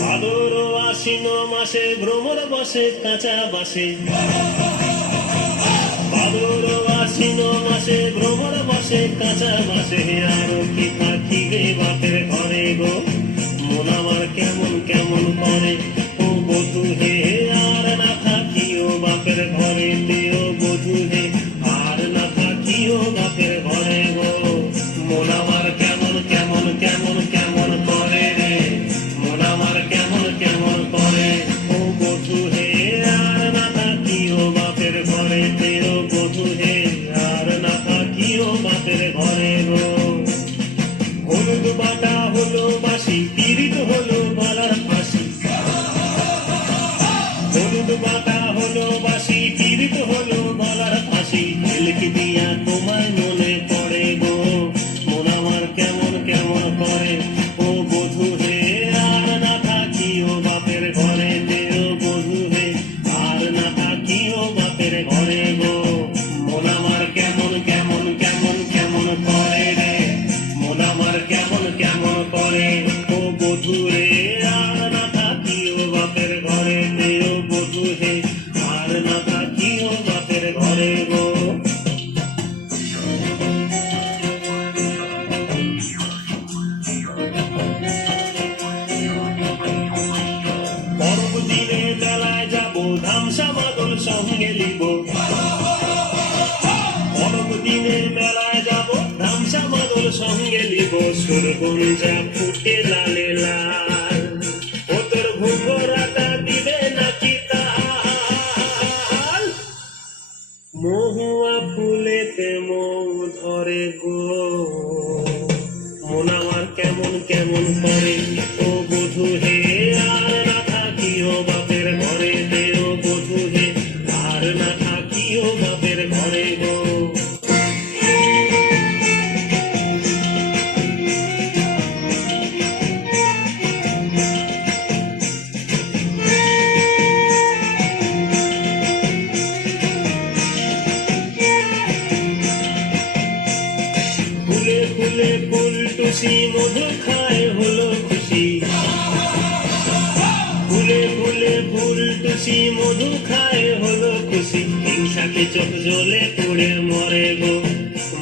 ভাদর আশ্বিন মাসে ভ্রমর বসে কাঁচা বাসে, ভাদর আশ্বিন মাসে ভ্রমর বসে কাঁচা বাসে। আর কি থাকি গে বাপের ঘরে গো, মন আমার কেমন কেমন করে ও বধূ হে। আর না থাকিও বাপের ঘরে তেও বধূ হে, আর না থাকিও বাপের ঘরে গো, মন আমার কেমন কেমন কেমন কেমন করে রে, মন আমার কেমন কেমন করে ও বধূ হে। আর না থাকিও বাপের ঘরে তেও বধূ হে, আর না থাকিও বাপের ঘরে গো। হলুদ বাটা হলো বাসি, পীড়িত হলো গলার ফাঁসি, হলুদ বাটা হলো বাসি, পীড়িত হলো গলার ফাঁসি। ঝিলকি দিয়া তোমায় মনে পড়ে গো, মন আমার কেমন কেমন করে ও বধূ হে। আর না থাকিও বাপের ঘরে তেও বধূ হে, আর না থাকিও বাপের ঘরে গো, মন আমার কেমন কেমন কেমন কেমন করে রে, মন আমার কেমন কেমন করে ও বধূ রে। আর না থাকিও বাপের ঘরে তেও বধূ হে, আর না থাকিও বাপের ঘরে গো। পরব দিনে মেলায় যাব, ধামসা মাদল সঙ্গে লিব, পরব দিনে মেলায় যাব, ধামসা মাদল সঙ্গে লিব। সুরগুঞ্জা ফুটে লালে লাল, ও তোর ঘুঘরাটা দিবে নাকি তাল। মহুয়া ফুলেতে মৌ ধরে গো, মন আমার কেমন কেমন করে ও বধূ হে। আর না থাকিও বাপের ঘরে তেও বধূ হে, আর না থাকিও বাপের ঘরে গো। ফুলে ফুলে ফুল টুসি মধু খায় হলো খুশি, ফুলে ফুলে ফুল টুসি মধু খায় হলো খুশি। হিংসাকে চোখ জ্বলে পুড়ে মরে গো,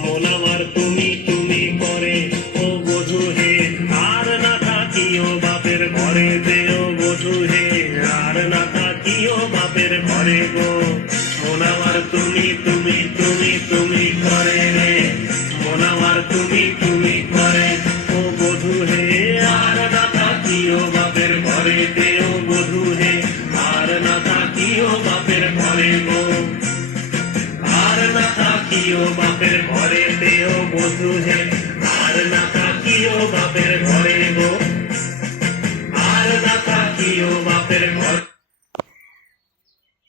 মন আমার তুমি তুমি করে ও বধূ হে। আর না থাকিও বাপের ঘরে তেও বধূ হে, আর না থাকিও বাপের ঘরে গো, মন আমার তুমি তুমি তুমি তুমি করে রে, মন আমার তুমি তুমি করে ও বধূ হে। আর না থাকিও বাপের ঘরে তেও বধূ হে, আর না থাকিও বাপের ঘরে গো, আর না থাকিও বাপের ঘরে তেও বধূ